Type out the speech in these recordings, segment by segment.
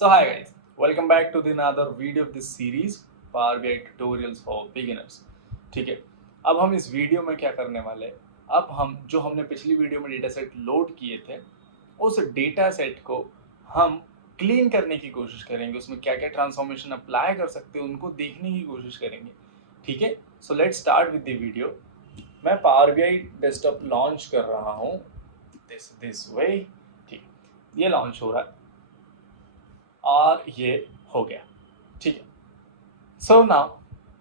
So hi guys, welcome back to the another video of this series Power BI tutorials for beginners। ठीक है, अब हम इस video में क्या करने वाले हैं, अब हम जो हमने पिछली वीडियो में डेटा सेट लोड किए थे उस डेटा सेट को हम क्लीन करने की कोशिश करेंगे, उसमें क्या क्या ट्रांसफॉर्मेशन अप्लाई कर सकते हैं उनको देखने की कोशिश करेंगे। ठीक है, so let's start with the video. मैं पावर बीआई डेस्कटॉप लॉन्च कर रहा हूँ दिस वे। ठीक, ये लॉन्च हो रहा है और ये हो गया। ठीक है, सो नाउ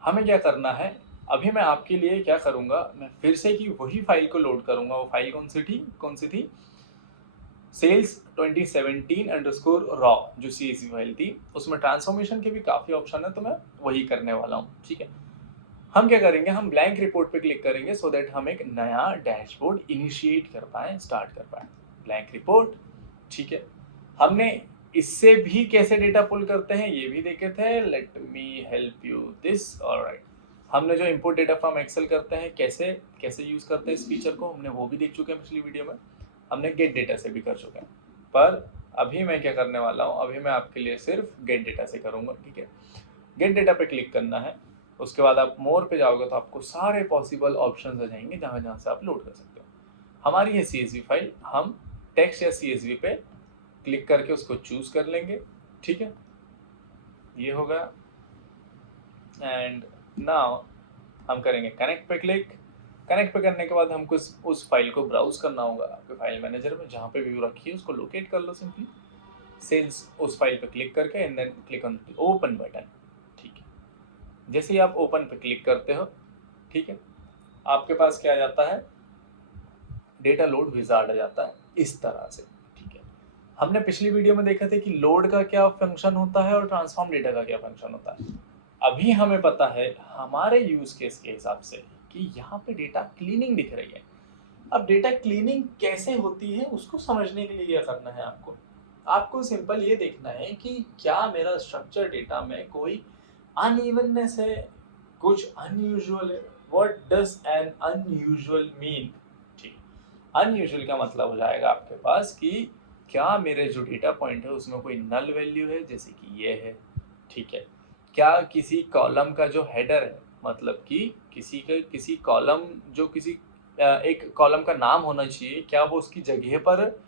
हमें क्या करना है, अभी मैं आपके लिए क्या करूंगा, मैं फिर से कि वही फाइल को लोड करूंगा। वो फाइल कौन सी थी, सेल्स 2017 अंडरस्कोर रॉ जो CSV फाइल थी। उसमें ट्रांसफॉर्मेशन के भी काफ़ी ऑप्शन है, तो मैं वही करने वाला हूँ। ठीक है, हम क्या करेंगे, हम ब्लैंक रिपोर्ट पे क्लिक करेंगे सो दैट हम एक नया डैशबोर्ड इनिशिएट कर पाए, स्टार्ट कर पाए। Blank report. ठीक है, हमने इससे भी कैसे डेटा पुल करते हैं ये भी देखे थे। Let me help you this. Alright, हमने जो इंपोर्ट डेटा फ्रॉम एक्सेल करते हैं, कैसे कैसे यूज करते हैं इस फीचर को, हमने वो भी देख चुके हैं पिछली वीडियो में। हमने गेट डेटा से भी कर चुके हैं, पर अभी मैं क्या करने वाला हूँ, अभी मैं आपके लिए सिर्फ गेट डेटा से करूँगा। ठीक है, गेट डेटा पे क्लिक करना है, उसके बाद आप मोर पे जाओगे तो आपको सारे पॉसिबल ऑप्शंस आ जाएंगे जहाँ जहाँ से आप लोड कर सकते हो। हमारी ये CSV फाइल, हम टेक्स्ट या CSV पे क्लिक करके उसको चूज कर लेंगे। ठीक है, ये होगा एंड नाउ हम करेंगे कनेक्ट पे क्लिक। कनेक्ट पे करने के बाद हमको उस फाइल को ब्राउज करना होगा आपके फाइल मैनेजर में, जहाँ पे व्यू रखी है उसको लोकेट कर लो सिंपली। सेल्स उस फाइल पे क्लिक करके and then click on open button. ठीक है, जैसे ही आप ओपन पे क्लिक करते हो, ठीक है, आपके पास क्या आ जाता है, डेटा लोड विजार्ड आ जाता है इस तरह से। ठीक है, हमने पिछली वीडियो में देखा था कि लोड का क्या फंक्शन होता है और ट्रांसफॉर्म डेटा का क्या फंक्शन होता है। अभी हमें पता है हमारे यूज केस के हिसाब से कि यहाँ पे डेटा क्लीनिंग दिख रही है। अब डेटा क्लीनिंग कैसे होती है उसको समझने के लिए क्या करना है, आपको आपको सिंपल ये देखना है कि क्या मेरा स्ट्रक्चर डेटा में कोई अनइवननेस है, कुछ अनयूजुअल है। What does N unusual mean. ठीक, अनयूजुअल का मतलब हो जाएगा आपके पास कि क्या मेरे जो डेटा पॉइंट है उसमें कोई नल वैल्यू है, जैसे कि ये है। ठीक है, क्या किसी कॉलम का जो हेडर है, मतलब कि किसी कॉलम जो किसी एक कॉलम का नाम होना चाहिए, क्या वो उसकी जगह पर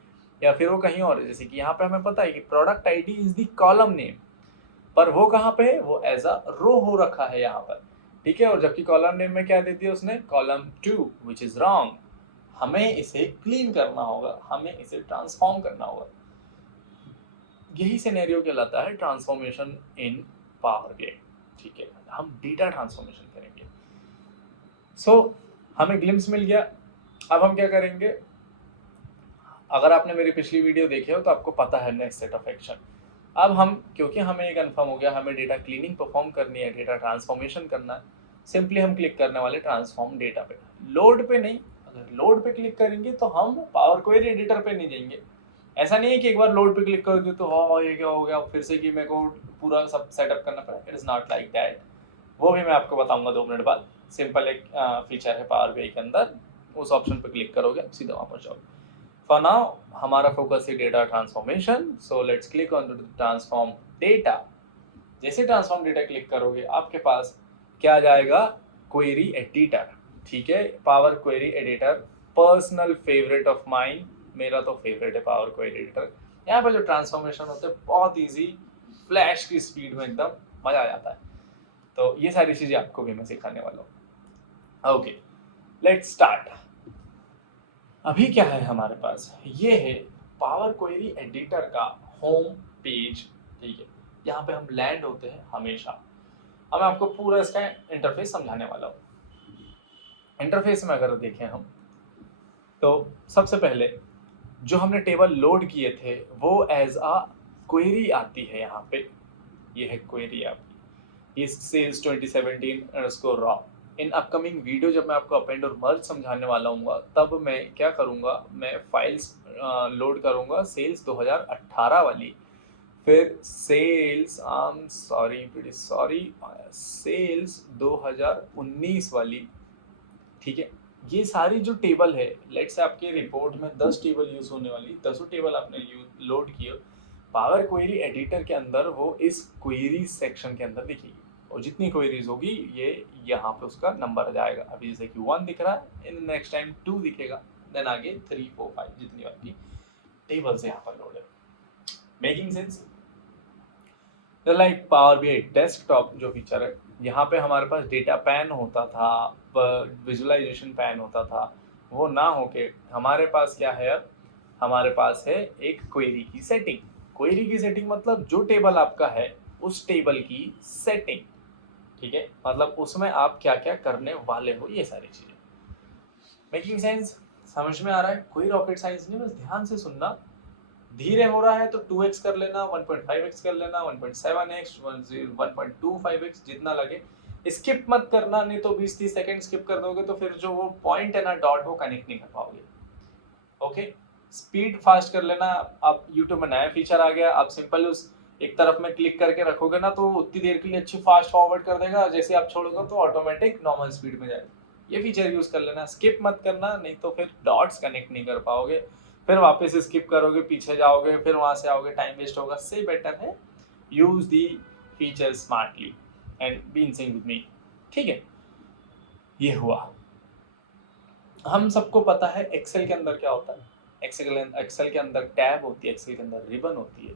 या फिर वो कहीं और है। जैसे कि यहाँ पे हमें पता है कि product ID is the column name, पर वो कहाँ पे है, वो एज अ रो हो रखा है यहाँ पर। ठीक है, और जबकि कॉलम नेम में क्या दे दिया उसने, कॉलम 2, विच इज रॉन्ग। हमें इसे क्लीन करना होगा, हमें इसे ट्रांसफॉर्म करना होगा। यही सिनेरियो कहलाता है ट्रांसफॉर्मेशन इन पावर बीआई। ठीक है, हम डेटा ट्रांसफॉर्मेशन करेंगे। सो हमें ग्लिम्स मिल गया। अब हम क्या करेंगे, अगर आपने मेरी पिछली वीडियो देखे हो तो आपको पता है नेक्स्ट सेट ऑफ एक्शन। अब हम, क्योंकि हमें ये कंफर्म हो गया हमें डेटा क्लीनिंग परफॉर्म करनी है, डेटा ट्रांसफॉर्मेशन करना है, सिंपली हम क्लिक करने वाले ट्रांसफॉर्म डेटा पे, लोड पे नहीं। अगर लोड पे क्लिक करेंगे तो हम पावर क्वेरी एडिटर पे नहीं जाएंगे। ऐसा नहीं है कि एक बार लोड पे क्लिक कर दो तो हाँ ये क्या हो गया, फिर से कि मेरे को पूरा सब सेटअप करना पड़ा। It is not like that, वो भी मैं आपको बताऊंगा 2 मिनट बाद। सिंपल एक फीचर है पावर बीआई के अंदर, उस ऑप्शन पे क्लिक करोगे सीधा वहाँ पहुँच जाओगे। For now, हमारा फोकस है data transformation, so let's click on transform data. जैसे ट्रांसफॉर्म डेटा क्लिक करोगे आपके पास क्या आ जाएगा, क्वेरी एडिटर। ठीक है, power query editor, personal favourite of mine, मेरा तो फेवरेट है पावर क्वेरी एडिटर। यहाँ पर जो ट्रांसफॉर्मेशन होते हैं बहुत इजी, फ्लैश की स्पीड में एकदम मजा आ जाता है। तो ये सारी चीजें आपको भी मैं सिखाने वाला हूँ। Okay, let's start. अभी क्या है हमारे पास, ये है पावर क्वेरी एडिटर का होम पेज। ठीक है, यहाँ पे हम लैंड होते हैं हमेशा। अब मैं आपको पूरा इसका इंटरफेस समझाने वाला हूँ। इंटरफेस में अगर देखें हम, तो सबसे पहले जो हमने टेबल लोड किए थे वो एज अ क्वेरी आती है यहाँ पे। ये है क्वेरी आपकी, ये sales 2017 underscore raw. In upcoming video जब मैं आपको अपेंड और मर्ज समझाने वाला हूँ तब मैं क्या करूँगा, मैं फाइल्स लोड करूँगा सेल्स 2018 वाली, फिर सेल्स सेल्स 2019 वाली। ठीक है, ये सारी जो टेबल है, लेट्स से आपके रिपोर्ट में 10 टेबल यूज होने वाली, 10 टेबल आपने लोड किए, पावर क्वेरी एडिटर के अंदर वो इस क्वेरी सेक्शन के अंदर दिखेगी, और जितनी क्वेरीज होगी ये यहाँ पे उसका नंबर आ जाएगा। अभी जैसे कि 1 दिख रहा है, इन नेक्स्ट टाइम 2 दिखेगा, देन आगे 3 4 5 जितनी आपकी टेबल्स यहाँ पर लोड है। Making sense? Like power BI desktop जो फीचर है, यहाँ पे हमारे पास डेटा पैन होता था, विजुअलाइजेशन पैन होता था, वो ना होके हमारे पास क्या है, अब हमारे पास है एक क्वेरी की सेटिंग। क्वेरी की सेटिंग मतलब जो टेबल आपका है उस टेबल की सेटिंग, ठीक है, मतलब उसमें आप क्या क्या करने वाले हो, ये सारी चीजें। Making sense? समझ में आ रहा है? कोई रॉकेट साइंस नहीं, बस ध्यान से सुनना। धीरे हो रहा है तो 2x कर लेना, 1.5x कर लेना, 1.7x, 1.25x, जितना लगे। स्किप मत करना, नहीं तो 20-30 सेकंड स्किप कर दोगे तो फिर जो वो पॉइंट है ना, डॉट, वो कनेक्ट नहीं कर पाओगे। ओके, स्पीड फास्ट कर लेना। अब यूट्यूब में नया फीचर आ गया, आप सिंपल उस एक तरफ में क्लिक करके रखोगे ना तो उतनी देर के लिए अच्छी फास्ट फॉरवर्ड कर देगा, जैसे आप छोड़ोगे तो ऑटोमेटिक नॉर्मल स्पीड में जाएगा। ये फीचर यूज कर लेना, स्किप मत करना, नहीं तो फिर डॉट्स कनेक्ट नहीं कर पाओगे, फिर वापस स्किप करोगे, पीछे जाओगे, फिर वहां से आओगे, टाइम वेस्ट होगा। से बेटर है use the feature smartly and be in sync with me, ठीक है। ये हुआ। हम सबको पता है एक्सेल के अंदर क्या होता है। एक्सेल के अंदर टैब होती है, एक्सेल के अंदर रिबन होती है।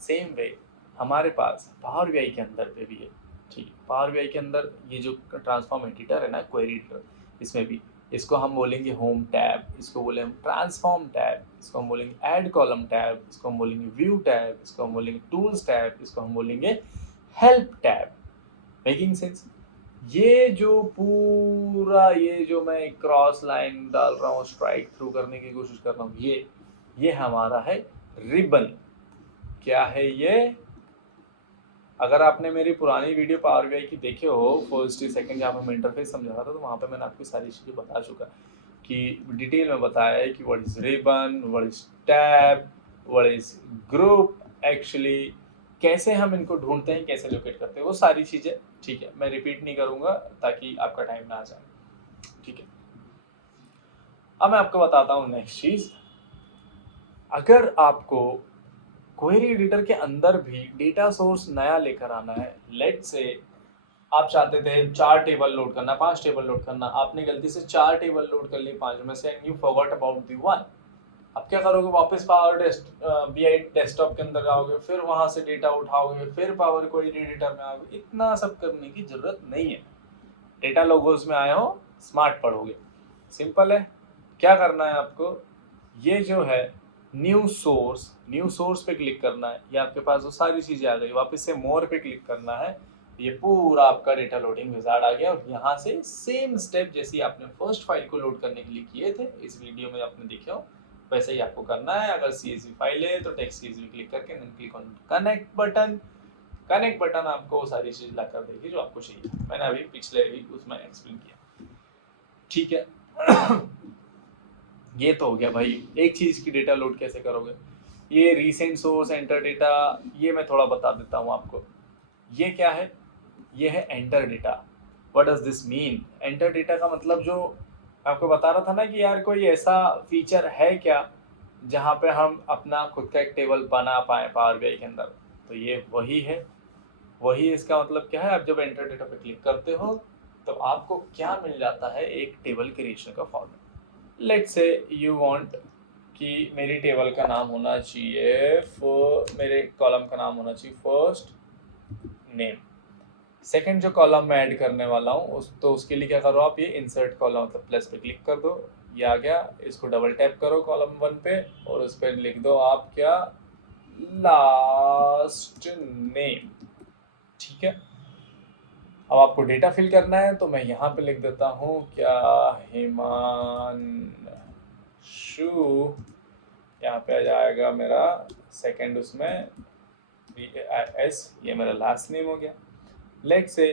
सेम वे हमारे पास पावर बीआई के अंदर पे भी है, ठीक है। पावर बीआई के अंदर ये जो ट्रांसफॉर्म एडिटर है ना, क्वेरी एडिटर, इसमें भी इसको हम बोलेंगे होम टैब, इसको बोलेंगे ट्रांसफॉर्म टैब, इसको हम बोलेंगे ऐड कॉलम टैब, इसको हम बोलेंगे व्यू टैब, इसको हम बोलेंगे टूल्स टैब, इसको हम बोलेंगे हेल्प टैब। Making sense? ये जो पूरा ये जो मैं क्रॉस लाइन डाल रहा हूँ, स्ट्राइक थ्रू करने की कोशिश कर रहा हूँ, ये हमारा है रिबन। क्या है ये? अगर आपने मेरी पुरानी वीडियो पावर बीआई की देखे हो, फर्स्ट सेकंड जहाँ पे मैं इंटरफेस समझा रहा था, तो वहाँ पे मैंने आपको सारी चीज़ें बता चुका कि डिटेल में बताया है कि what is ribbon, what is tab, what is group, actually कैसे हम इनको ढूंढते हैं, कैसे लोकेट करते हैं, वो सारी चीज़ें, ठीक है। मैं रिपीट नहीं करूँगा ताकि आपका टाइम ना जाए, ठीक है। अब मैं आपको बताता हूँ नेक्स्ट चीज़। अगर आपको क्वेरी एडिटर के अंदर भी डेटा सोर्स नया लेकर आना है, लेट से आप चाहते थे 4 टेबल लोड करना, 5 टेबल लोड करना, आपने गलती से 4 टेबल लोड कर ली 5 में से, and you forgot about the 1। अब क्या करोगे? वापस पावर बीआई डेस्कटॉप के अंदर जाओगे, फिर वहां से डेटा उठाओगे, फिर पावर क्वेरी एडिटर में आओगे। इतना सब करने की जरूरत नहीं है। डेटा लोगोस में आए हो, स्मार्ट पढ़ोगे, सिंपल है। क्या करना है आपको? ये जो है न्यू सोर्स पे क्लिक करना है, ये आपके पास वो सारी चीजें आ गई। वापस से मोर पे क्लिक करना है, ये पूरा आपका डेटा लोडिंग विजार्ड आ गया, और यहाँ से सेम स्टेप जैसे आपने फर्स्ट फाइल को लोड करने के लिए किए थे, इस वीडियो में आपने देखे हो, वैसे ही आपको करना है। अगर CSV फाइल है तो टेक्स्ट CSV क्लिक करके then click on connect button आपको वो सारी चीज ला कर देगी जो आपको चाहिए। मैंने अभी पिछले वीक उसमें एक्सप्लेन किया, ठीक है। ये तो हो गया भाई एक चीज की डेटा लोड कैसे करोगे। ये रीसेंट सोर्स, एंटर डेटा, ये मैं थोड़ा बता देता हूँ आपको। ये क्या है? ये है enter data. What does this mean? Enter data का मतलब जो आपको बता रहा था ना कि यार कोई ऐसा फीचर है क्या जहाँ पे हम अपना खुद का एक टेबल बना पाए पावर बीआई के अंदर, तो ये वही है। वही इसका मतलब क्या है? आप जब एंटर डेटा पे क्लिक करते हो तो आपको क्या मिल जाता है? एक टेबल क्रिएशन का format. Let's say you want कि मेरी टेबल का नाम होना चाहिए, मेरे कॉलम का नाम होना चाहिए फर्स्ट नेम। सेकंड जो कॉलम मैं ऐड करने वाला हूँ तो उसके लिए क्या करो आप? ये इंसर्ट कॉलम मतलब प्लस पे क्लिक कर दो, ये आ गया। इसको डबल टैप करो कॉलम 1 पे और उस पर लिख दो आप क्या? लास्ट नेम, ठीक है। अब आपको डेटा फिल करना है तो मैं यहाँ पे लिख देता हूँ क्या? हिमांशु, यहाँ पे आ जाएगा मेरा सेकंड, उसमें VAIS, ये मेरा लास्ट नेम हो गया। लेट से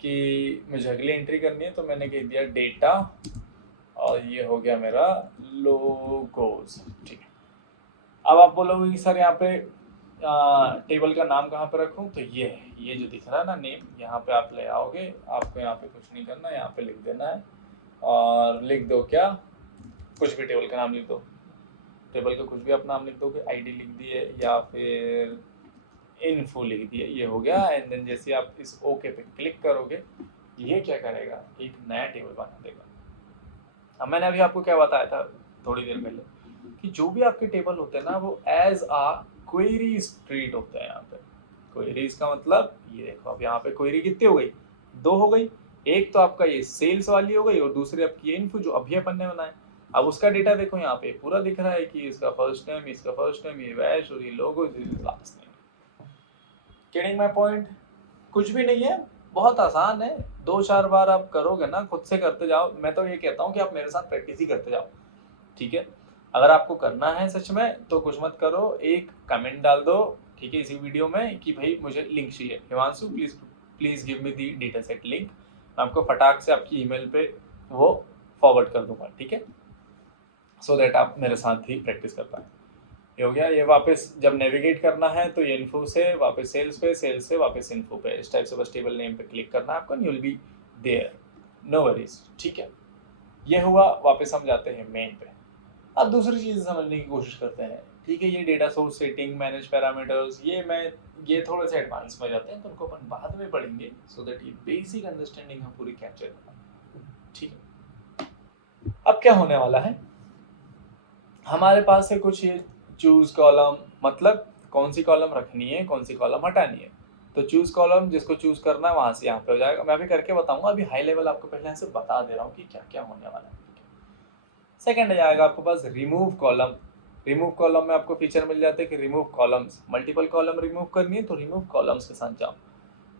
कि मुझे अगली एंट्री करनी है तो मैंने कह दिया डेटा, और ये हो गया मेरा लोगोस, ठीक है। अब आप बोलोगे कि सर यहाँ पे टेबल का नाम कहाँ पे रखूँ? तो ये जो दिख रहा है ना नेम, यहाँ पे आप ले आओगे। आपको यहाँ पे कुछ नहीं करना, यहाँ पे लिख देना है और लिख दो क्या? कुछ भी टेबल का नाम लिख दो। टेबल का कुछ भी अपना नाम लिख दोगे, आईडी लिख दिए या फिर इन्फो लिख दिए, ये हो गया। एंड देन जैसे आप इस ओके पे क्लिक करोगे, ये क्या करेगा, एक नया टेबल बना देगा। अब मैंने अभी आपको क्या बताया था थोड़ी देर पहले कि जो भी आपके टेबल होते हैं ना, वो एज आ क्वेरीज ट्रीट होते हैं। यहाँ पे क्वेरीज का मतलब ये देखो, अब यहाँ पे क्वेरी कितनी हो गई, 2 हो गई। एक तो आपका ये सेल्स वाली हो गई और दूसरी आपकी ये इन्फो जो अभी अपन ने बनाया। अब उसका डेटा देखो, यहाँ पे पूरा दिख रहा है कि इसका फर्स्ट नेम, इसका फर्स्ट नेम, ये वैश और ये लोगो, last name. Getting my point? कुछ भी नहीं है, बहुत आसान है। 2-4 बार आप करोगे ना, खुद से करते जाओ। मैं तो ये कहता हूँ कि आप मेरे साथ प्रैक्टिस ही करते जाओ, ठीक है। अगर आपको करना है सच में तो कुछ मत करो, एक कमेंट डाल दो, ठीक है, इसी वीडियो में कि भाई मुझे लिंक चाहिए, Himanshu please give me the data set link. मैं आपको फटाक से आपकी ईमेल पे वो फॉरवर्ड कर दूंगा, ठीक है, सो दैट आप मेरे साथ ही प्रैक्टिस कर पाए। ये हो गया। ये वापस जब नेविगेट करना है तो ये इन्फो से वापस सेल्स पे, सेल्स से वापस इन्फो पे, इस टाइप से बस टेबल नेम पे क्लिक करना है आपको, you will be there, no worries, ठीक है। ये हुआ। वापस हम जाते हैं मेन पे। अब दूसरी चीज़ समझने की कोशिश करते हैं, ठीक है। ये data source setting, manage parameters, ये थोड़े से एडवांस में जाते हैं तो उनको अपन बाद में पढ़ेंगे, सो दैट ये बेसिक अंडरस्टैंडिंग हम पूरी कैप्चर करें, ठीक है। अब क्या होने वाला है, हमारे पास है कुछ ये चूज कॉलम, मतलब कौन सी कॉलम रखनी है, कौन सी कॉलम हटानी है। तो चूज कॉलम जिसको चूज करना है वहां से यहाँ पे हो जाएगा। मैं अभी करके बताऊंगा, अभी हाई लेवल आपको पहले से बता दे रहा हूँ कि क्या क्या होने वाला है। सेकंड जाएगा आपके पास रिमूव कॉलम। रिमूव कॉलम में आपको फीचर मिल जाता है कि remove columns, multiple column remove करनी है तो रिमूव कॉलम्स के साथ जाओ।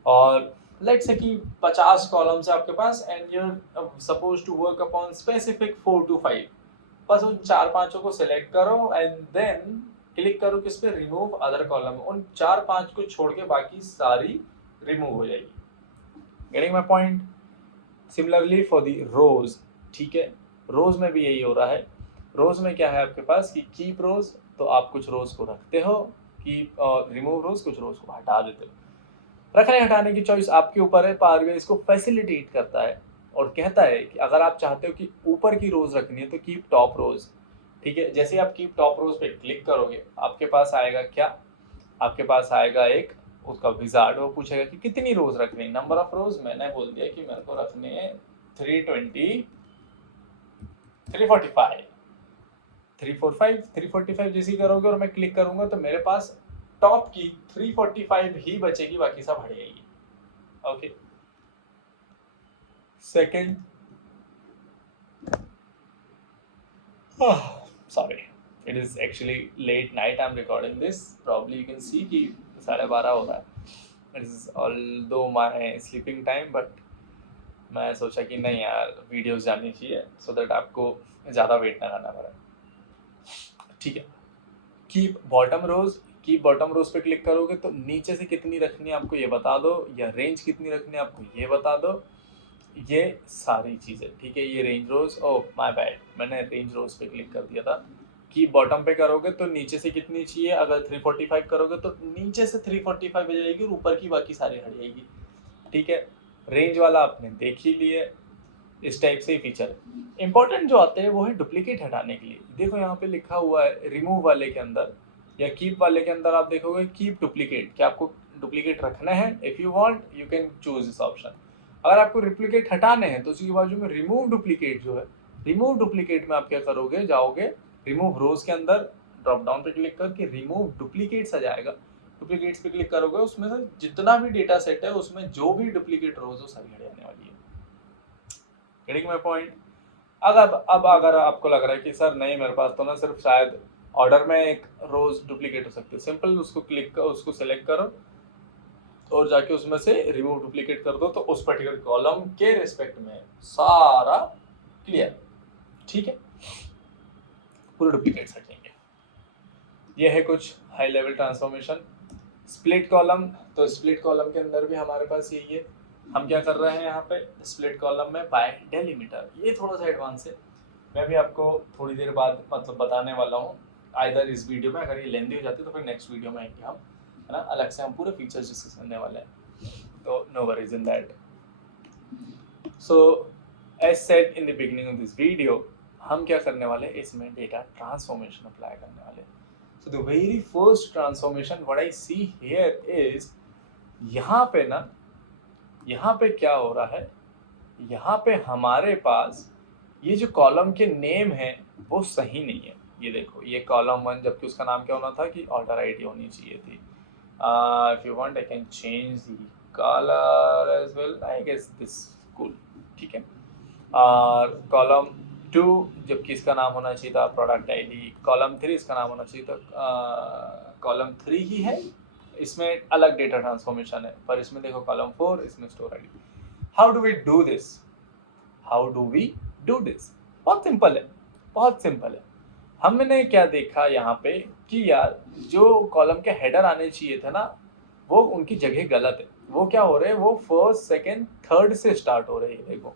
और लेट्स से कि 50 कॉलम्स है आपके पास and you are suppose to work upon specific 4 to 5। बस उन 4-5 को सिलेक्ट करो एंड देन क्लिक करो किस पे, रिमूव अदर कॉलम। उन 4-5 को छोड़ के बाकी सारी रिमूव हो जाएगी। Getting my point? Similarly for the rows, ठीक है, रोज में भी यही हो रहा है। रोज में क्या है आपके पास कि कीप रोज, तो आप कुछ रोज को रखते हो, कीप रिमूव रोज, कुछ रोज को हटा देते हो। रखने हटाने की चॉइस आपके ऊपर है। पावर बीआई इसको फैसिलिटेट करता है और कहता है कि अगर आप चाहते हो कि ऊपर की रोज रखनी है तो कीप टॉप रोज, ठीक है। जैसे आप कीप टॉप रोज पे क्लिक करोगे, आपके पास आएगा क्या, आपके पास आएगा एक उसका विजार्ड, वो पूछेगा कि कितनी रोज रखनी है, नंबर ऑफ रोज। मैंने बोल दिया कि मेरे को रखने 320, 345, 345, 345 जैसी करोगे और मैं क्लिक करूंगा तो मेरे पास टॉप की 345 ही बचेगी, बाकी सब हट जाएगी। Okay, second, sorry, it is actually late night I'm recording this, probably you can see कि 12:30 हो रहा है। It is although my sleeping time, but मैं सोचा कि नहीं यार वीडियोस जानी चाहिए सो दैट आपको ज़्यादा वेट ना करना पड़े, ठीक है। कीप बॉटम रोज, कीप बॉटम रोज पे क्लिक करोगे तो नीचे से कितनी रखनी है आपको ये बता दो, या रेंज कितनी रखनी है आपको ये बता दो, ये सारी चीज़ें, ठीक है। ये range rows, oh my bad, मैंने रेंज रोज पे क्लिक कर दिया था। की बॉटम पे करोगे तो नीचे से कितनी चाहिए, अगर 345 करोगे तो नीचे से 345 हो जाएगी और ऊपर की बाकी सारी हट जाएगी, ठीक है। रेंज वाला आपने देख ही लिए, इस टाइप से ही फीचर। इंपॉर्टेंट जो आते हैं वो है डुप्लीकेट हटाने के लिए। देखो यहाँ पे लिखा हुआ है रिमूव वाले के अंदर या कीप वाले के अंदर, आप देखोगे कीप डुप्लीकेट, क्या आपको डुप्लीकेट रखना है, if you want you can choose this option. अगर आपको डुप्लीकेट हटाने हैं तो उसकी बाजू में रिमूव डुप्लीकेट जो है, रिमूव डुप्लीकेट में आप क्या करोगे, जाओगे रिमूव रोज के अंदर, ड्रॉप डाउन पे क्लिक करके रिमूव डुप्लीकेट्स आ जाएगा। डुप्लीकेट्स पे क्लिक करोगे, उसमें से जितना भी डेटा सेट है उसमें जो भी डुप्लीकेट रोज हो सारी हट जाने वाली है। Getting my point? अब अगर आपको लग रहा है कि सर नहीं मेरे पास तो ना सिर्फ शायद ऑर्डर में एक रोज डुप्लीकेट हो सकती है, सिंपल उसको सेलेक्ट करो और जाके उसमें से रिमूव डुप्लीकेट कर दो, तो उस पर्टिकुलर कॉलम के रिस्पेक्ट में सारा क्लियर, ठीक है, पूरे डुप्लीकेट्स हटेंगे। ये है कुछ high level transformation. Split column, तो स्प्लिट कॉलम के अंदर भी हमारे पास यही है। हम क्या कर रहे हैं यहाँ पे स्प्लिट कॉलम में बाय डेलीमीटर, ये थोड़ा सा एडवांस है, मैं भी आपको थोड़ी देर बाद मतलब बताने वाला हूँ, आइदर इस वीडियो में, अगर ये लेंदी हो जाती है तो फिर नेक्स्ट वीडियो में आएंगे हम, है ना, अलग से हम पूरे फीचर्स डिस्कस करने वाले हैं, तो no worries in that. So as said in the beginning of this video, हम क्या करने वाले, इसमें डेटा ट्रांसफॉर्मेशन अप्लाई करने वाले। So the very first transformation what I see here is, यहाँ पे ना, यहाँ पे क्या हो रहा है, यहाँ पे हमारे पास ये जो कॉलम के नेम है वो सही नहीं है। ये देखो, ये कॉलम 1, जबकि उसका नाम क्या होना था कि ऑर्डर आईडी होनी चाहिए थी। If you want I can change the colour as well, I guess this cool, ठीक है। और कॉलम 2, जबकि इसका नाम होना चाहिए था प्रोडक्ट आईडी। कॉलम 3 इसका नाम होना चाहिए था, कॉलम 3 ही है, इसमें अलग डेटा ट्रांसफॉर्मेशन है, पर इसमें देखो कॉलम 4, इसमें store ID. How do we do this, how do we do this? बहुत सिंपल है, बहुत सिंपल है। हमने क्या देखा यहाँ पे कि यार जो कॉलम के हेडर आने चाहिए थे ना, वो उनकी जगह गलत है। वो क्या हो रहे हैं, वो फर्स्ट सेकंड थर्ड से स्टार्ट हो रहे हैं। देखो,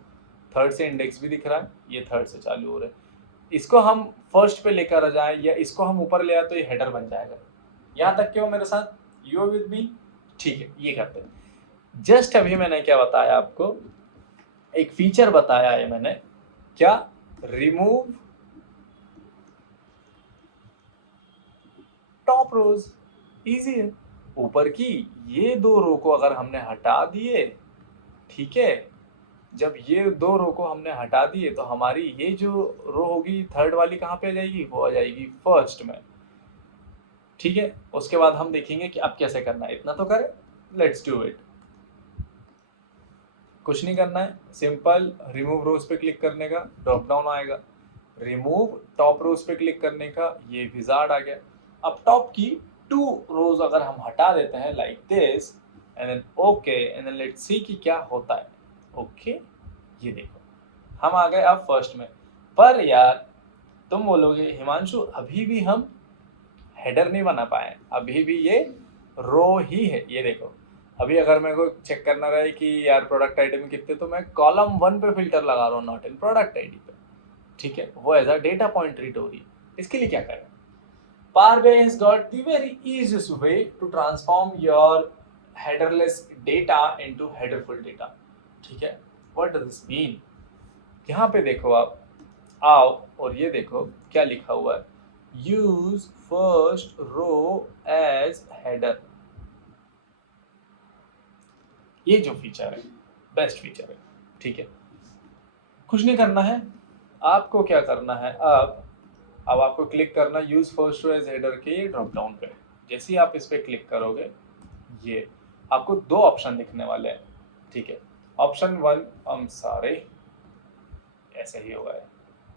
थर्ड से इंडेक्स भी दिख रहा है, ये थर्ड से चालू हो रहे हैं। इसको हम फर्स्ट पे लेकर आ जाए या इसको हम ऊपर ले आए तो ये हेडर बन जाएगा। यहाँ तक क्यों मेरे साथ, यू विद मी? ठीक है, ये करते हैं। जस्ट अभी मैंने क्या बताया आपको, एक फीचर बताया है मैंने, क्या, रिमूव टॉप रोज। इजी है। ऊपर की ये 2 रो को अगर हमने हटा दिए, ठीक है, जब ये 2 रो को हमने हटा दिए तो हमारी ये जो रो होगी थर्ड वाली कहाँ पे आ जाएगी, वो आ जाएगी फर्स्ट में, ठीक है। उसके बाद हम देखेंगे कि अब कैसे करना है। इतना तो करें, लेट्स डू इट। कुछ नहीं करना है, सिंपल रिमूव रोज पे क्लिक करने का, ड्रॉप डाउन आएगा, रिमूव टॉप रोज पे क्लिक करने का, ये विजार्ड आ गया। अब टॉप की 2 रोज अगर हम हटा देते हैं like this and then okay and then let's see कि क्या होता है। ओके, ये देखो हम आ गए अब फर्स्ट में। पर यार तुम बोलोगे हिमांशु अभी भी हम हेडर नहीं बना पाए, अभी भी ये रो ही है। ये देखो, अभी अगर मेरे को चेक करना रहे कि यार प्रोडक्ट आईडी में कितने, तो मैं कॉलम 1 पे फिल्टर लगा रहा हूँ, नॉट इन प्रोडक्ट आईडी पे, ठीक है। वो as a data point treat हो रही है। इसके लिए क्या करें, Power BI has got the very easiest way to transform your headerless data into headerful data, ठीक है। What does this mean? यहाँ पे देखो, आप आओ और ये देखो क्या लिखा हुआ है, use first row as header। ये जो फीचर है बेस्ट फीचर है, ठीक है। कुछ नहीं करना है, आपको क्या करना है, अब आपको क्लिक करना use first row as header के ड्रॉप डाउन पे। जैसे ही आप इस पे क्लिक करोगे, ये आपको 2 ऑप्शन दिखने वाले हैं, ठीक है। ऑप्शन 1, सारे ऐसे ही होगा।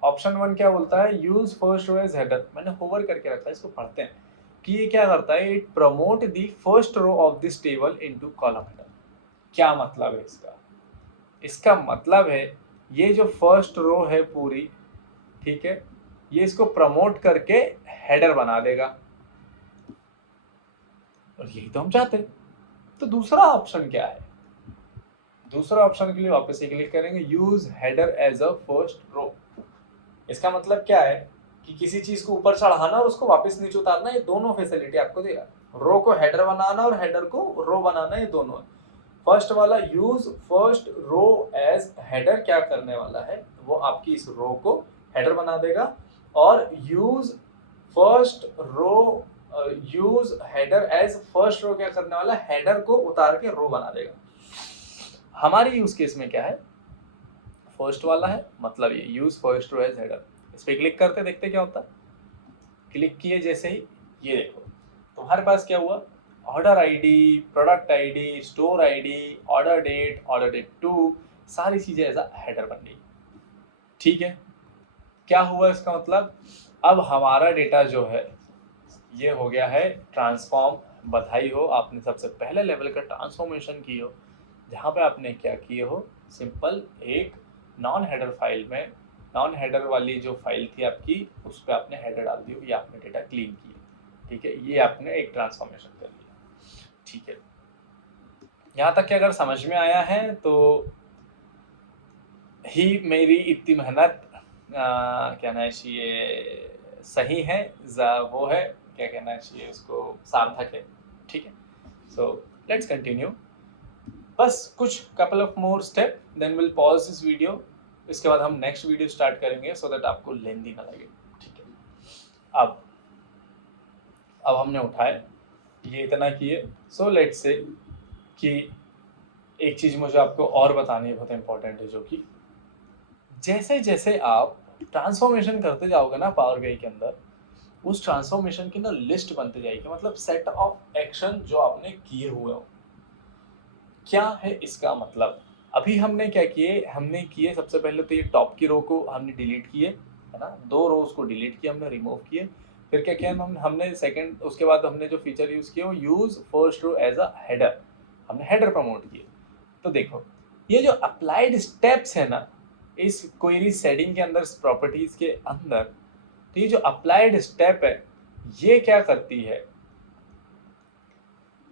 ऑप्शन 1 क्या बोलता है, use first row as header. मैंने होवर करके रखा है, इसको पढ़ते हैं कि ये क्या करता है, it promote the first row of this table into column header. क्या मतलब है इसका, इसका मतलब है ये जो फर्स्ट रो है पूरी, ठीक है, ये इसको प्रमोट करके हेडर बना देगा, और यही तो हम चाहते हैं। तो दूसरा ऑप्शन क्या है, दूसरा ऑप्शन के लिए वापस से क्लिक करेंगे, use header as a first row. इसका मतलब क्या है कि किसी चीज को ऊपर चढ़ाना और उसको वापस नीचे उतारना, ये दोनों फैसिलिटी आपको देगा। रो को हेडर बनाना और हेडर को रो बनाना, ये दोनों है। फर्स्ट वाला use first row as header क्या करने वाला है, वो आपकी इस रो को हेडर बना देगा, और use first row use header as first row क्या करने वाला है, हेडर को उतार के रो बना देगा। हमारी यूज केस में क्या है, फर्स्ट वाला है, मतलब ये use first row as header. इस पे क्लिक करते देखते क्या होता है, क्लिक किए जैसे ही ये देखो तुम्हारे पास क्या हुआ, order ID, product ID, store ID, order date 2, सारी चीजें एज अ हेडर बन गई, ठीक है। क्या हुआ इसका मतलब, अब हमारा डेटा जो है ये हो गया है ट्रांसफॉर्म। बधाई हो, आपने सबसे पहले लेवल का ट्रांसफॉर्मेशन की हो, जहाँ पे आपने क्या किए हो, सिंपल एक नॉन हेडर फाइल में, नॉन हेडर वाली जो फाइल थी आपकी, उस पर आपने हेडर डाल दी हो, ये आपने डेटा क्लीन किया, ठीक है। ये आपने एक ट्रांसफॉर्मेशन कर लिया, ठीक है। यहाँ तक कि अगर समझ में आया है तो ही मेरी इतनी मेहनत कहना चाहिए सही है, वो है क्या कहना चाहिए उसको, सार्थक है, ठीक है। सो लेट्स कंटिन्यू, बस कुछ couple of more step then will pause this video इसके बाद हम नेक्स्ट वीडियो स्टार्ट करेंगे सो दैट आपको लेंदी ना लगे, ठीक है। अब हमने उठाए, ये इतना किए। सो लेट्स से कि एक चीज़ मुझे आपको और बतानी है, बहुत इंपॉर्टेंट है, जो कि जैसे जैसे आप ट्रांसफॉर्मेशन करते जाओगे ना पावर बीआई के अंदर, उस ट्रांसफॉर्मेशन की ना लिस्ट बनती जाएगी, मतलब सेट ऑफ एक्शन जो आपने किए हुए हो। क्या है इसका मतलब? अभी हमने क्या किए, हमने किए सबसे पहले तो ये टॉप की रो को हमने डिलीट किए, है ना, 2 रोज को डिलीट किया, हमने रिमूव किए। फिर क्या किया हमने सेकंड, उसके बाद हमने जो फीचर यूज किया वो use first row as a header, हमने हेडर प्रमोट किए। तो देखो ये जो अप्लाइड स्टेप्स है ना इस क्वेरी सेटिंग के अंदर, प्रॉपर्टीज के अंदर, तो ये जो अप्लाइड स्टेप है ये क्या करती है,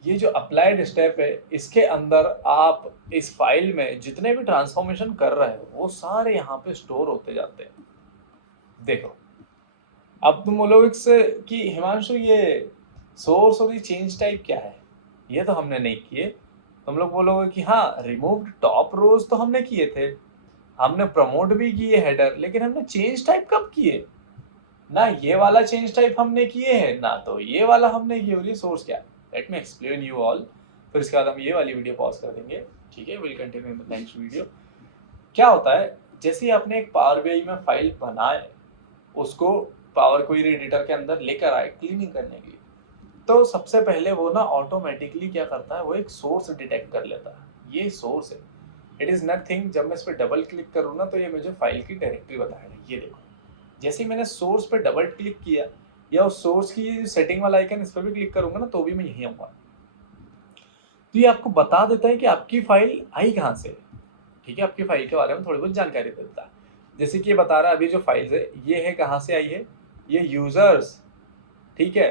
ये जो अप्लाइड स्टेप है इसके अंदर आप इस फाइल में जितने भी ट्रांसफॉर्मेशन कर रहे हो वो सारे यहाँ पे स्टोर होते जाते हैं। देखो अब तुम बोलोगे कि हिमांशु ये सोर्स और ये चेंज टाइप क्या है, ये तो हमने नहीं किए। तुम लोग बोलोगे कि हाँ रिमूव्ड टॉप रोज तो हमने किए थे, हमने प्रमोट भी किए हेडर, लेकिन हमने चेंज टाइप कब किए? ना ये वाला चेंज टाइप हमने किए हैं, ना तो ये वाला हमने किए। और ये सोर्स क्या है, let me explain you all. फिर इसके बाद हम ये वाली वीडियो पॉज कर देंगे, ठीक है, will continue in the next video. क्या होता है, जैसे ही आपने एक पावर बीआई में फाइल बनाए, उसको पावर क्वेरी एडिटर के अंदर लेकर आए क्लीनिंग करने के लिए, तो सबसे पहले वो ना ऑटोमेटिकली क्या करता है, वो एक सोर्स डिटेक्ट कर लेता है। ये सोर्स है, इट इज नथिंग। जब मैं इस पर डबल क्लिक करूँ ना तो ये मुझे फाइल की डायरेक्टरी बताएगा। ये देखो जैसे ही मैंने सोर्स पे डबल क्लिक किया या उस सोर्स की ये सेटिंग वाला आइकन इस पर भी क्लिक करूंगा ना तो भी मैं यही आऊंगा। तो ये आपको बता देता है कि आपकी फाइल आई कहाँ से, ठीक है, आपकी फाइल के बारे में थोड़ी बहुत जानकारी देता है। जैसे कि ये बता रहा है अभी जो फाइल है ये है कहाँ से आई है, ये यूजर्स, ठीक है,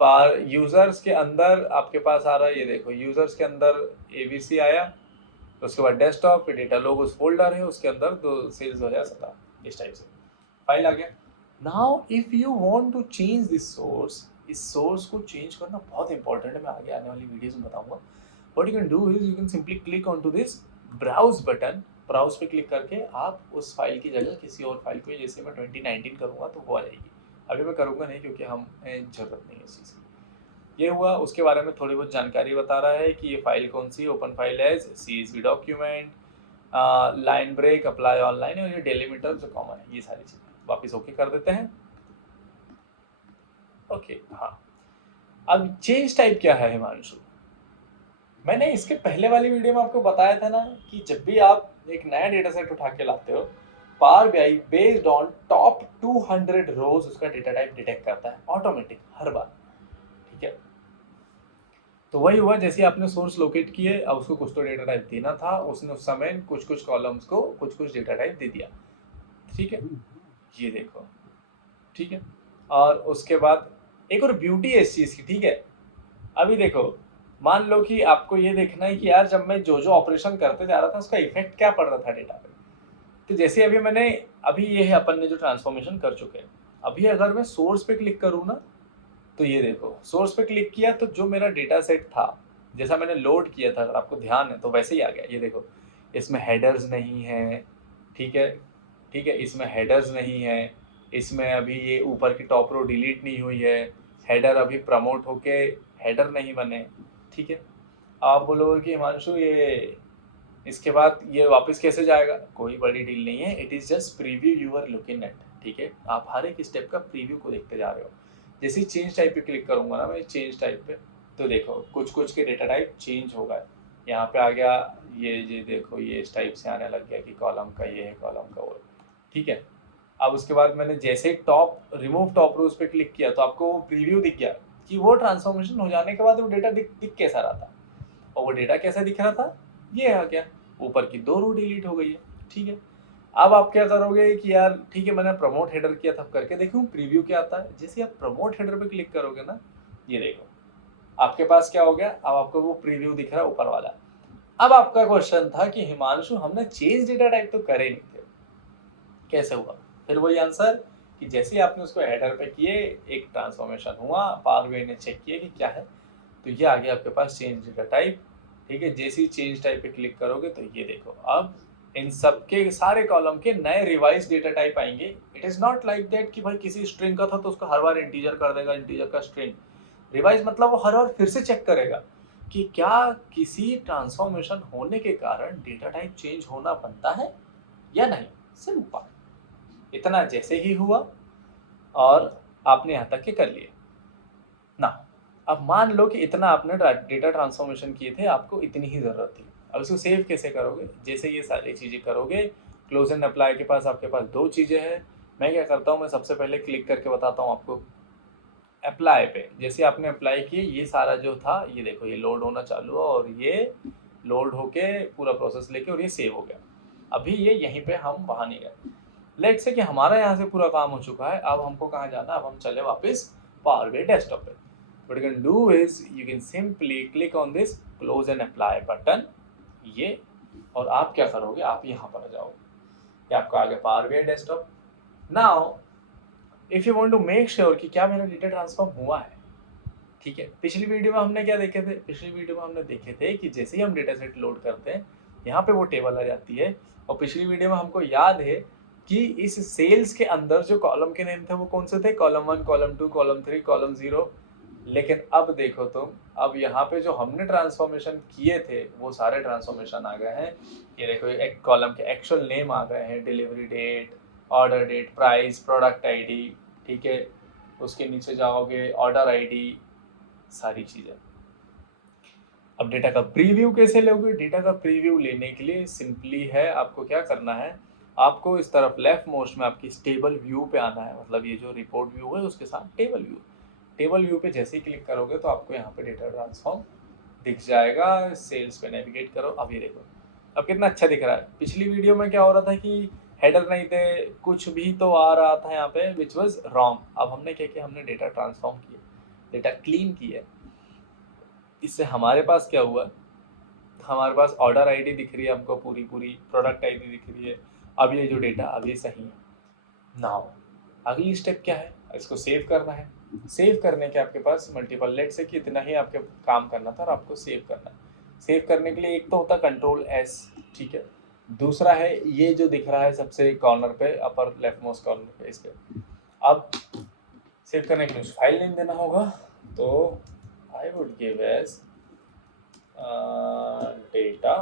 पर यूजर्स के अंदर आपके पास आ रहा है, ये देखो यूजर्स के अंदर एबीसी आया, तो उसके बाद डेस्कटॉप डेटा लोग उस फोल्डर है उसके अंदर 2 सेल्स 2017 इस टाइप से फाइल आ गया। Now if you want to change this source, इस सोर्स को चेंज करना बहुत इंपॉर्टेंट है, मैं आगे आने वाली वीडियोस में बताऊंगा। What you can do is you can simply click on to this browse button, browse पे क्लिक करके आप उस फाइल की जगह किसी और फाइल को, जैसे मैं 2019 करूंगा तो वो आ जाएगी। अभी मैं करूंगा नहीं क्योंकि हमें जरूरत नहीं है इस चीज़ की। ये हुआ, उसके बारे में थोड़ी बहुत जानकारी बता रहा है कि ये फाइल कौन सी, open file as CSV document, line break, apply online, और ये डेलीमीटर जो कॉमन है, ये सारी चीज़ें। वापिस ओके कर देते हैं, ओके। हाँ अब चेंज टाइप क्या है हिमांशु, मैंने इसके पहले वाली वीडियो में आपको बताया था ना कि जब भी आप एक नया डेटा सेट उठा के लाते हो, power BI based on top 200 रोज उसका डेटा टाइप डिटेक्ट करता है ऑटोमेटिक हर बार, ठीक है। तो वही हुआ, जैसे आपने सोर्स लोकेट किए, अब उसको कुछ तो डेटा टाइप देना था, उसने उस समय कुछ कुछ कॉलम्स को कुछ कुछ डेटा टाइप दे दिया, ठीक है, ये देखो, ठीक है। और उसके बाद एक और ब्यूटी है इस चीज़ की, ठीक है। अभी देखो मान लो कि आपको ये देखना है कि यार जब मैं जो जो ऑपरेशन करते जा रहा था उसका इफेक्ट क्या पड़ रहा था डेटा पे। तो जैसे अभी मैंने, अभी ये है अपन ने जो ट्रांसफॉर्मेशन कर चुके हैं, अभी अगर मैं सोर्स पे क्लिक करूँ ना तो ये देखो सोर्स पे क्लिक किया तो जो मेरा डेटा सेट था जैसा मैंने लोड किया था, अगर आपको ध्यान है तो वैसे ही आ गया। ये देखो इसमें हेडर्स नहीं है, ठीक है, ठीक है, इसमें हेडर्स नहीं है, इसमें अभी ये ऊपर की टॉप रो डिलीट नहीं हुई है, हेडर अभी प्रमोट होके हेडर नहीं बने, ठीक है। आप बोलोगे कि हिमांशु ये इसके बाद ये वापस कैसे जाएगा, कोई बड़ी डील नहीं है, it is just preview you are looking at, ठीक है। आप हर एक स्टेप का प्रीव्यू को देखते जा रहे हो। जैसे ही चेंज टाइप पे क्लिक करूंगा ना मैं चेंज टाइप पे, तो देखो कुछ कुछ के डेटा टाइप चेंज होगा, यहाँ पे आ गया, ये देखो ये इस टाइप से आने लग गया कि कॉलम का ये है, कॉलम का वो है, ठीक है। अब उसके बाद मैंने जैसे टॉप रिमूव टॉप रोज पे क्लिक किया तो आपको वो प्रीव्यू दिख गया कि वो ट्रांसफॉर्मेशन हो जाने के बाद वो डेटा दिख कैसा रहा था, और वो डेटा कैसा दिख रहा था, ये आ गया, ऊपर की 2 रो डिलीट हो गई है, ठीक है। अब आप क्या करोगे कि यार ठीक है मैंने प्रमोट हेडर किया था, करके देखूं प्रीव्यू क्या आता है। जैसे आप प्रमोट हेडर पे क्लिक करोगे ना, ये देखो आपके पास क्या हो गया, अब आपको वो प्रीव्यू दिख रहा है ऊपर वाला। अब आपका क्वेश्चन था कि हिमांशु हमने चेंज डेटा टाइप तो करे नहीं थे, कैसे हुआ? फिर वही आंसर कि जैसे ही आपने उसको हेडर पे किए एक ट्रांसफॉर्मेशन हुआ, पावर बीआई ने चेक किया कि क्या है, तो ये आ गया आपके पास चेंज डेटा टाइप, ठीक है। जैसे ही चेंज टाइप पे क्लिक करोगे तो ये देखो अब इन सबके सारे कॉलम के नए रिवाइज डेटा टाइप आएंगे। It is not like that कि भाई किसी स्ट्रिंग का था तो उसको हर बार इंटीजर कर देगा, इंटीजर का स्ट्रिंग। रिवाइज मतलब वो हर बार फिर से चेक करेगा कि क्या किसी ट्रांसफॉर्मेशन होने के कारण डेटा टाइप चेंज होना बनता है या नहीं। सिंपल, इतना जैसे ही हुआ और आपने यहाँ तक के कर लिए ना। अब मान लो कि इतना आपने डेटा ट्रांसफॉर्मेशन किए थे, आपको इतनी ही ज़रूरत थी। अब इसको सेव कैसे करोगे? जैसे ये सारी चीज़ें करोगे, क्लोज एंड अप्लाई के पास आपके पास दो चीज़ें हैं। मैं क्या करता हूँ, मैं सबसे पहले क्लिक करके बताता हूँ आपको अप्लाई पे। जैसे आपने अप्लाई किए, ये सारा जो था ये देखो ये लोड होना चालू हुआ और ये लोड होके पूरा प्रोसेस लेके और ये सेव हो गया। अभी ये यहीं पे हम वहाँ नहीं गए। लेट्स से कि हमारा यहाँ से पूरा काम हो चुका है। अब हमको कहाँ जाना है? अब हम चले वापस पावर BI डेस्कटॉप पे। What you can do is you can simply click on this close and apply button, ये, और आप क्या करोगे? आप यहाँ पर आ जाओगे, ये आपका आ गया power BI desktop. Now if you want to make sure कि क्या मेरा डेटा ट्रांसफॉर्म हुआ है, ठीक है। पिछली वीडियो में हमने क्या देखे थे? पिछली वीडियो में हमने देखे थे कि जैसे ही हम डेटा सेट लोड करते हैं यहाँ पे वो टेबल आ जाती है। और पिछली वीडियो में हमको याद है कि इस सेल्स के अंदर जो कॉलम के नेम थे वो कौन से थे? Column 1, column 2, column 3, column 0। लेकिन अब देखो तुम, अब यहाँ पे जो हमने ट्रांसफॉर्मेशन किए थे वो सारे ट्रांसफॉर्मेशन आ गए हैं। ये देखो एक कॉलम के एक्चुअल नेम आ गए हैं, delivery date, order date, price, product ID, ठीक है। उसके नीचे जाओगे ऑर्डर आईडी, सारी चीज़ें। अब डेटा का प्रीव्यू कैसे लोगे? डेटा का प्रीव्यू लेने के लिए सिंपली है, आपको क्या करना है, आपको इस तरफ लेफ्ट मोस्ट में आपकी टेबल व्यू पे आना है। मतलब ये जो रिपोर्ट व्यू है उसके साथ टेबल व्यू। टेबल व्यू पे जैसे ही क्लिक करोगे तो आपको यहाँ पे डेटा ट्रांसफॉर्म दिख जाएगा। सेल्स पे नेविगेट करो। अब ये देखो, अब कितना अच्छा दिख रहा है। पिछली वीडियो में क्या हो रहा था कि हेडर नहीं थे, कुछ भी तो आ रहा था यहाँ पे विच वॉज रॉन्ग। अब हमने क्या किया? हमने डेटा ट्रांसफॉर्म किया, डेटा क्लीन किया। इससे हमारे पास क्या हुआ? हमारे पास ऑर्डर आईडी दिख रही है हमको, पूरी प्रोडक्ट आईडी दिख रही है। अब ये जो डेटा अब ये सही है। नाउ अगली स्टेप क्या है? इसको सेव करना है। सेव करने के आपके पास मल्टीपल, लेट से कि इतना ही आपके काम करना था और आपको सेव करना है। सेव करने के लिए एक तो होता Ctrl+S, ठीक है। दूसरा है ये जो दिख रहा है सबसे कॉर्नर पे, अपर लेफ्ट मोस्ट कॉर्नर पे, इस पे। अब सेव करने के लिए फाइल नेम देना होगा, तो I would give as data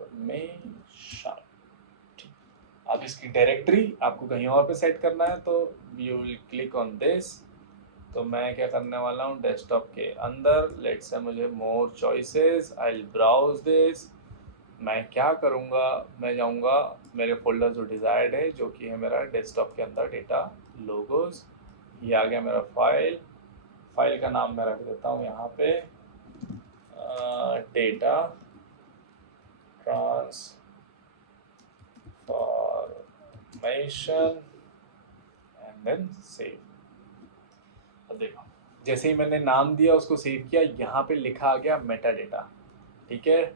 transformation। अब इसकी डायरेक्टरी आपको कहीं और पे सेट करना है, तो you will click on this. तो मैं क्या करने वाला हूँ, डेस्कटॉप के अंदर लेट्स से मुझे more choices, I will browse this. मैं क्या करूँगा, मैं जाऊँगा मेरे फोल्डर जो डिज़ायर्ड है, जो कि है मेरा डेस्कटॉप के अंदर डेटा लोगोज। ये आ गया मेरा फाइल का नाम मैं रख देता हूँ यहाँ पे data transformation and then save. अब देखो, जैसे ही मैंने नाम दिया, उसको सेव किया, यहाँ पे लिखा आ गया मेटा डेटा, ठीक है।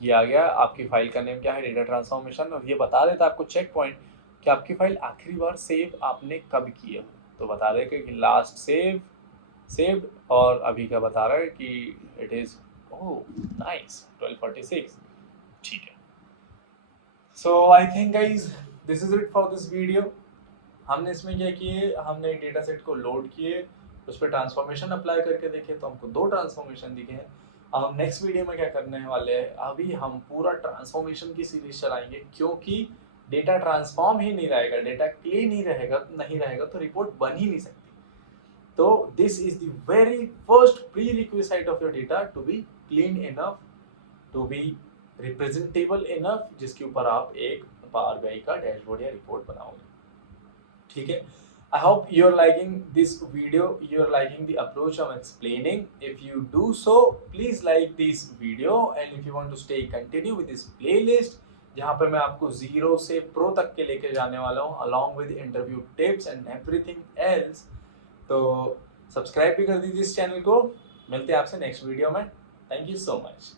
ये आ गया। आपकी फाइल का नेम क्या है? Data transformation. और ये बता देता है आपको चेक पॉइंट कि आपकी फाइल आखिरी बार सेव आपने कब की है। तो बता देगा कि लास्ट सेव्ड, और अभी का बता रहा है कि इट इज़ नाइस 1246, ठीक है। So I think guys this is it for this video. हमने इसमें क्या किए, हमने डेटा सेट को लोड किए, उस पर ट्रांसफॉर्मेशन अप्लाई करके देखे, तो हमको 2 ट्रांसफॉर्मेशन दिखे हैं। अब हम नेक्स्ट वीडियो में क्या करने वाले हैं, अभी हम पूरा ट्रांसफॉर्मेशन की सीरीज चलाएंगे, क्योंकि डेटा ट्रांसफॉर्म ही नहीं रहेगा, डेटा क्लीन ही नहीं रहेगा तो रिपोर्ट बन ही नहीं सकती। तो this is the very first prerequisite of your data to be clean enough, to be representable enough, जिसके ऊपर आप एक पावर BI का डैशबोर्ड या रिपोर्ट बनाओगे, ठीक है। I hope you're liking this video, you're liking the approach I'm explaining. If you do so, please like this video, and if you want to stay continue with this playlist, जहाँ पे मैं आपको 0 से pro तक के लेके जाने वाला हूँ, along with interview tips and everything else। तो सब्सक्राइब भी कर दीजिए इस चैनल को। मिलते हैं आपसे नेक्स्ट वीडियो में। Thank you so much.